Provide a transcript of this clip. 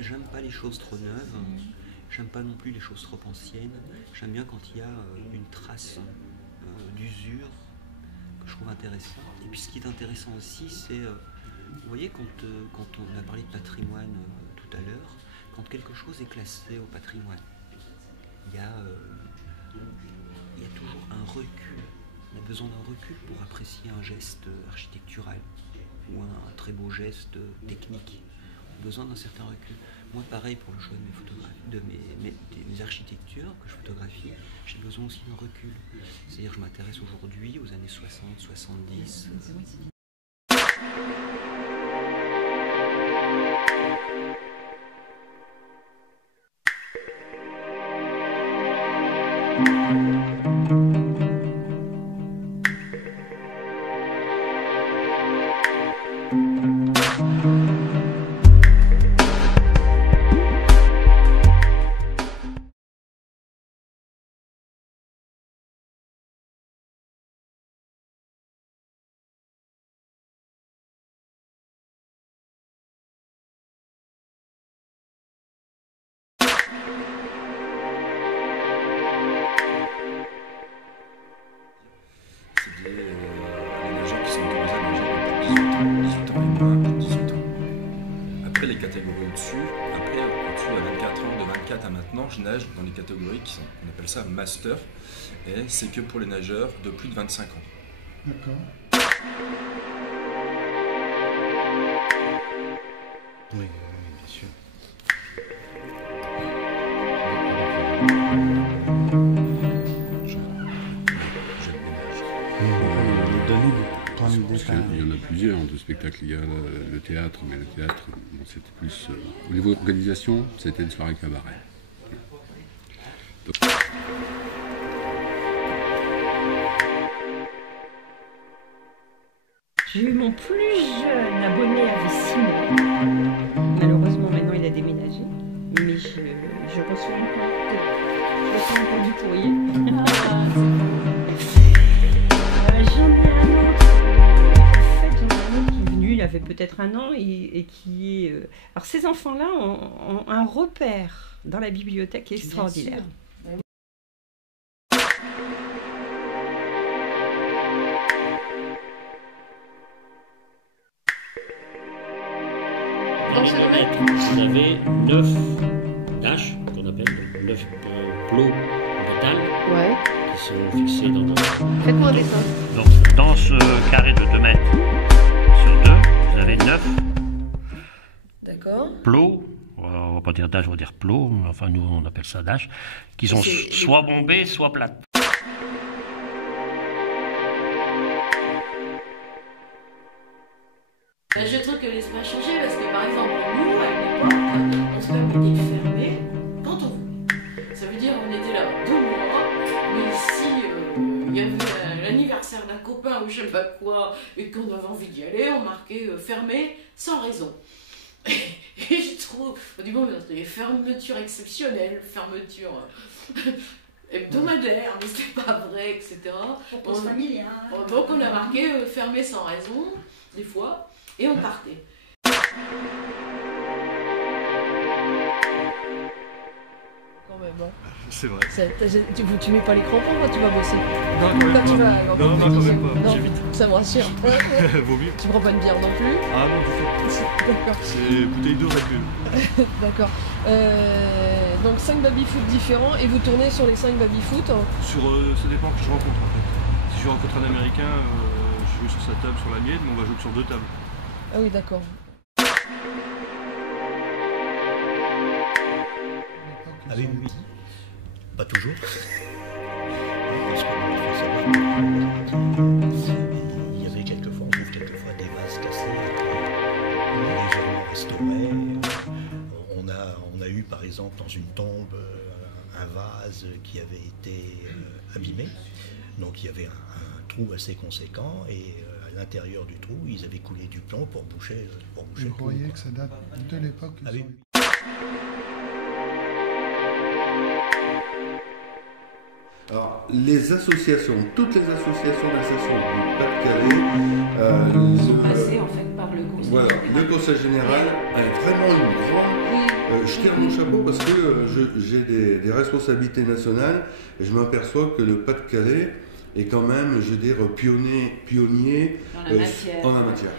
J'aime pas les choses trop neuves, j'aime pas non plus les choses trop anciennes, j'aime bien quand il y a une trace d'usure que je trouve intéressant. Et puis ce qui est intéressant aussi, c'est, vous voyez, quand on a parlé de patrimoine tout à l'heure, quand quelque chose est classé au patrimoine, il y a toujours un recul. On a besoin d'un recul pour apprécier un geste architectural ou un très beau geste technique. On a besoin d'un certain recul. Moi, pareil pour le choix de mes photographies, mes architectures que je photographie, j'ai besoin aussi d'un recul. C'est-à-dire que je m'intéresse aujourd'hui aux années 60, 70. Les nageurs qui sont autorisés à nager depuis 18 ans et moins de 18 ans. Après les catégories au-dessus, au-dessus de 24 ans, de 24 à maintenant, je nage dans les catégories qui sont, on appelle ça master, et c'est que pour les nageurs de plus de 25 ans. D'accord. Oui, bien sûr. Il y en a plusieurs de spectacles. Il y a le théâtre, mais le théâtre, bon, c'était plus... au niveau organisation, c'était une soirée cabaret. Donc... J'ai eu mon plus jeune abonné avait 6 mois. Malheureusement, maintenant, il a déménagé. Mais je reçois encore du courrier. J'en ai un autre. En fait, j'en ai un autre qui est venu, il avait peut-être 1 an et qui est... Alors, ces enfants-là ont un repère dans la bibliothèque extraordinaire. Dans les kilomètres, vous avez 9 dash, qu'on appelle 9 plots en métal, qui sont fixés dans notre... Faites-moi un dessin. Donc, dans ce carré de 2 mètres sur 2, vous avez 9 plots, on va pas dire dash, on va dire plots, enfin nous on appelle ça dash, qui sont soit bombés, soit plates. Je trouve que l'espace a changé parce que par exemple, nous, à l'époque, on se permettait de fermer quand on voulait. Ça veut dire on était là 2 mois, mais si il y avait l'anniversaire d'un copain ou je sais pas quoi, et qu'on avait envie d'y aller, on marquait fermé sans raison. Et je trouve, on dit bon, mais des fermetures exceptionnelles, fermetures hebdomadaires, mais c'était pas vrai, etc. Donc on a marqué fermé sans raison, des fois. Et on partait. Quand même, hein. C'est vrai. Tu mets pas les crampons quand tu vas bosser. Non, quand même pas. Non, quand même pas. Non, J'évite. ça me rassure. Vaut mieux. Tu prends pas de bière non plus. Ah non, du tout. D'accord. C'est bouteille d'eau Red. D'accord. Donc 5 baby-foot différents et vous tournez sur les 5 baby-foot. Ça dépend que je rencontre en fait. Si je rencontre un Américain, je joue sur sa table, sur la mienne, mais on va jouer sur 2 tables. Ah oui, d'accord. Ah oui, oui. Pas toujours. Parce que il y avait quelquefois, on trouve quelquefois des vases cassés, légèrement restaurés. On a eu par exemple dans une tombe un vase qui avait été abîmé. Donc il y avait un trou assez conséquent et à l'intérieur du trou, ils avaient coulé du plomb pour boucher le trou. Vous croyez que ça date de l'époque? Ah oui. Alors, les associations, toutes les associations d'insertion du Pas-de-Calais sont passées en fait par le Conseil voilà, général. Le Conseil général a vraiment une grande... je tire mon chapeau parce que j'ai des responsabilités nationales et je m'aperçois que le Pas-de-Calais est quand même, je veux dire, pionnier dans la matière. en la matière.